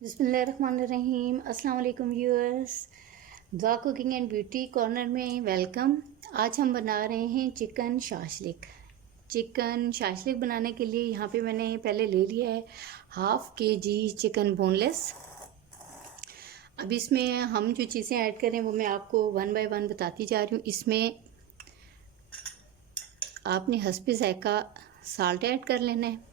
बिस्मिल्लाहिर्रहमानिर्रहीम। अस्सलाम वालेकुम व्यूअर्स, दुआ कुकिंग एंड ब्यूटी कॉर्नर में वेलकम। आज हम बना रहे हैं चिकन शाशलिक। चिकन शाशलिक बनाने के लिए यहाँ पे मैंने पहले ले लिया है 1/2 kg चिकन बोनलेस। अब इसमें हम जो चीज़ें ऐड करें वो मैं आपको 1 बाय 1 बताती जा रही हूँ। इसमें आपने हस्बे ज़ायका साल्ट ऐड कर लेना है।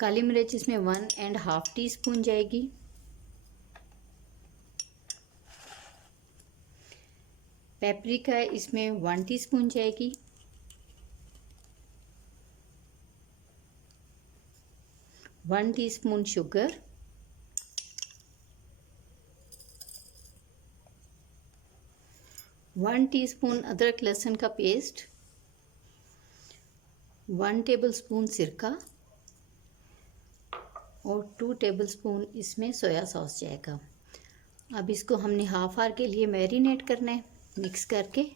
काली मिर्च इसमें 1.5 टीस्पून जाएगी। पेपरिका इसमें 1 टीस्पून जाएगी। वन टीस्पून शुगर, 1 टीस्पून अदरक लहसुन का पेस्ट, 1 टेबलस्पून सिरका और 2 टेबलस्पून इसमें सोया सॉस जाएगा। अब इसको हमने हाफ आवर के लिए मैरिनेट करना है, मिक्स करके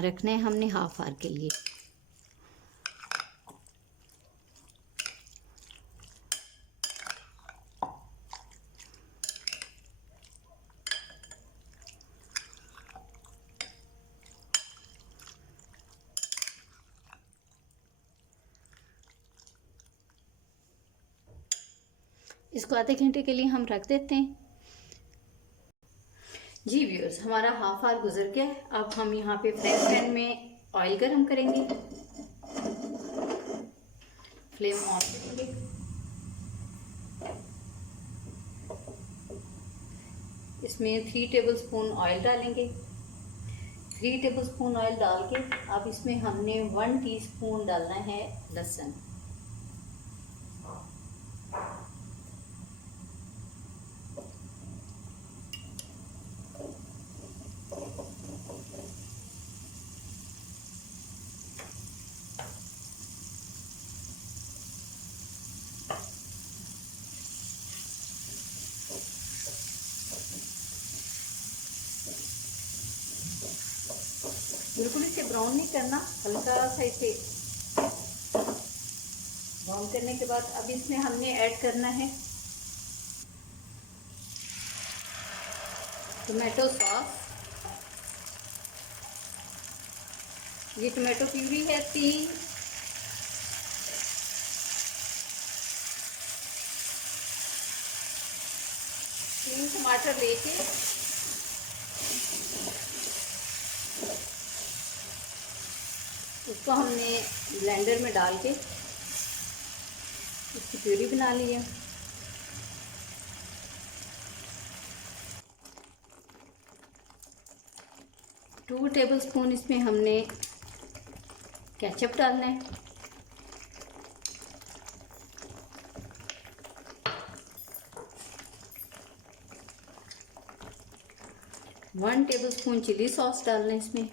रखना है हमने हाफ आवर के लिए। इसको आधे घंटे के लिए हम रख देते हैं। जी व्यूअर्स, हमारा हाफ आवर गुजर गया है। अब हम यहाँ पे फ्राई पैन में ऑयल गरम करेंगे, फ्लेम ऑन करेंगे। इसमें 3 टेबलस्पून ऑयल डालेंगे। 3 टेबलस्पून ऑयल डाल के अब इसमें हमने 1 टीस्पून डालना है लहसुन। बिल्कुल इसे ब्राउन नहीं करना, हल्का सा इसे ब्राउन करने के बाद अब इसमें हमने ऐड करना है टोमेटो सॉस। ये टोमेटो प्यूरी है 3 टमाटर लेके उसको हमने ब्लेंडर में डाल के इसकी प्यूरी बना ली है। टू टेबलस्पून इसमें हमने केचप डालना है। वन टेबलस्पून चिली सॉस डालना है इसमें।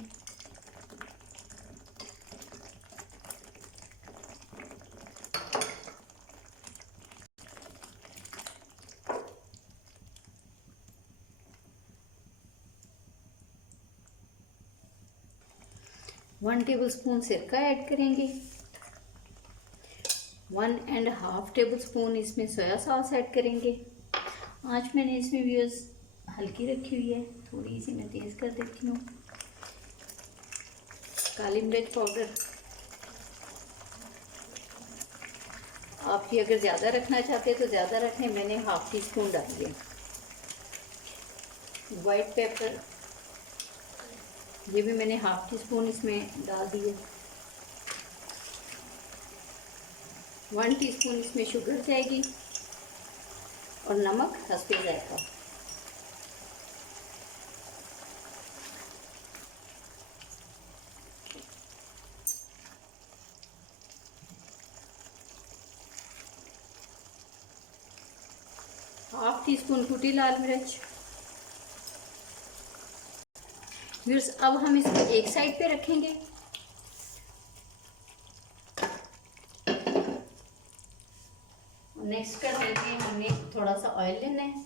वन टेबलस्पून सिरका ऐड करेंगे। 1.5 टेबलस्पून इसमें सोया सॉस ऐड करेंगे। आँच मैंने इसमें व्यूअर्स हल्की रखी हुई है, थोड़ी सी मैं तेज़ कर देती हूँ। काली मिर्च पाउडर आप ये अगर ज़्यादा रखना चाहते हैं तो ज़्यादा रखें, मैंने 1/2 टीस्पून डाली है। वाइट पेपर ये भी मैंने 1/2 टीस्पून इसमें डाल दिए। 1 टीस्पून इसमें शुगर जाएगी और नमक हस्बे ज़ायका। हाफ टीस्पून कुटी लाल मिर्च। फिर अब हम इसको एक साइड पे रखेंगे। नेक्स्ट करने में हमने थोड़ा सा ऑयल लेना है।